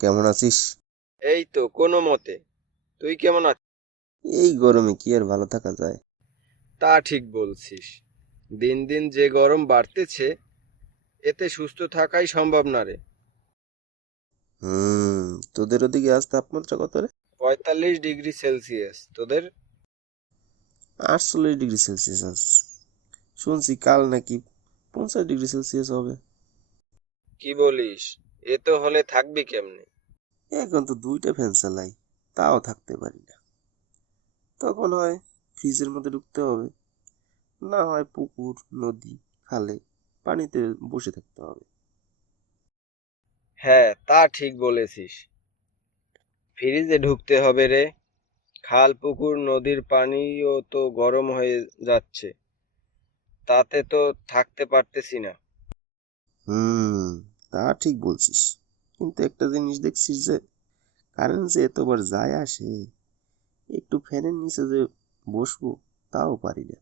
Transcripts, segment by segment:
কেমন আছিস? এই তো কোনো মতে। তুই কেমন আছিস? এই গরমে কি আর ভালো থাকা যায়? তা ঠিক বলছিস। দিন দিন যে গরম বাড়তেছে, এতে সুস্থ থাকাই সম্ভব না রে। হুম। তোদের ওদিকে আজ তাপমাত্রা কত রে? 45 ডিগ্রি সেলসিয়াস। তোদের? 48 ডিগ্রি সেলসিয়াস আজ। শুনছি কাল নাকি 50 ডিগ্রি সেলসিয়াস হবে। কি বলিস? এ তো হলে থাকবি কেমনে? এখন তো দুইটা ফ্যান চালাই, তাও থাকতে পারি না। তখন হয় ফ্রিজের মধ্যে ঢুকতে হবে, না হয় পুকুর, নদী, খালে পানিতে বসে থাকতে হবে। হ্যাঁ, তা ঠিক বলেছিস। ফ্রিজে ঢুকতে হবে রে। খাল, পুকুর, নদীর পানিও তো গরম হয়ে যাচ্ছে। তাতে তো থাকতে পারতেছি না। হুম, তা ঠিক বলছিস। কিন্তু একটা জিনিস দেখছিস যে কারেন্ট যে এতবার যায় আসে, একটু ফ্যানের নিচে যে বসবো তাও পারি না।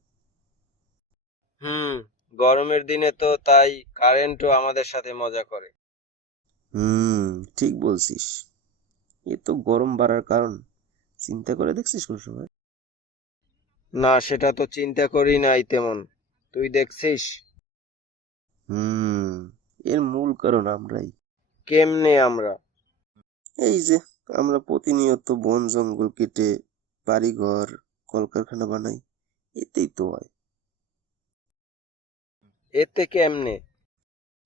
হুম, গরমের দিনে তো তাই কারেন্টও আমাদের সাথে মজা করে। হুম, ঠিক বলছিস। এ তো গরম বাড়ার কারণ চিন্তা করে দেখছিস কোন সময়? না, সেটা তো চিন্তা করি নাই তেমন। তুই দেখছিস? হুম, এর মূল কারণ আমরাই। কেমনে আমরা? এই যে আমরা প্রতিনিয়ত বন জঙ্গল কেটে বাড়িঘর, কলকারখানা বানাই, এতেই তো হয়। এতে কেমনে?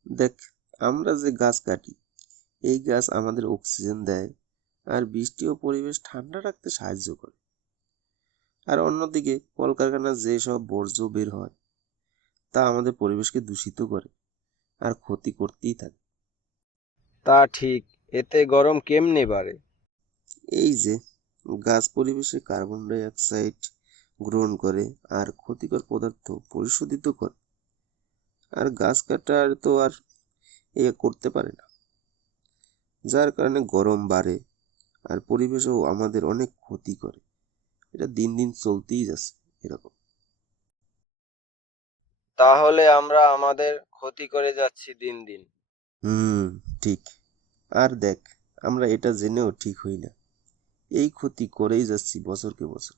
দেখ, আমরা যে গাছ কাটি, এই গাছ আমাদের অক্সিজেন দেয় আর বৃষ্টি ও পরিবেশ ঠান্ডা রাখতে সাহায্য করে। আর অন্যদিকে কলকারখানার যেসব বর্জ্য বের হয় তা আমাদের পরিবেশকে দূষিত করে আর ক্ষতি করতেই থাকে। তা ঠিক। এতে গরম কেমনে বাড়ে? এই যে গাছ পরিবেশে কার্বন ডাই অক্সাইড গ্রহণ করে আর ক্ষতিকর পদার্থ পরিশোধিত করে। আর গাছ কাটার তো আর এ করতে পারে না, যার কারণে গরম বাড়ে আর পরিবেশও আমাদের অনেক ক্ষতি করে। এটা দিন দিন চলতেই যাচ্ছে এরকম। তাহলে আমরা আমাদের ক্ষতি করে যাচ্ছি দিন দিন। হুম, ঠিক। আর দেখ, আমরা এটা জেনেও ঠিক হই না, এই ক্ষতি করেই যাচ্ছি বছরকে বছর।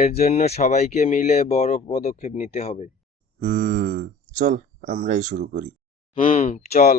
এর জন্য সবাইকে মিলে বড় পদক্ষেপ নিতে হবে। হুম, চল আমরাই শুরু করি। চল।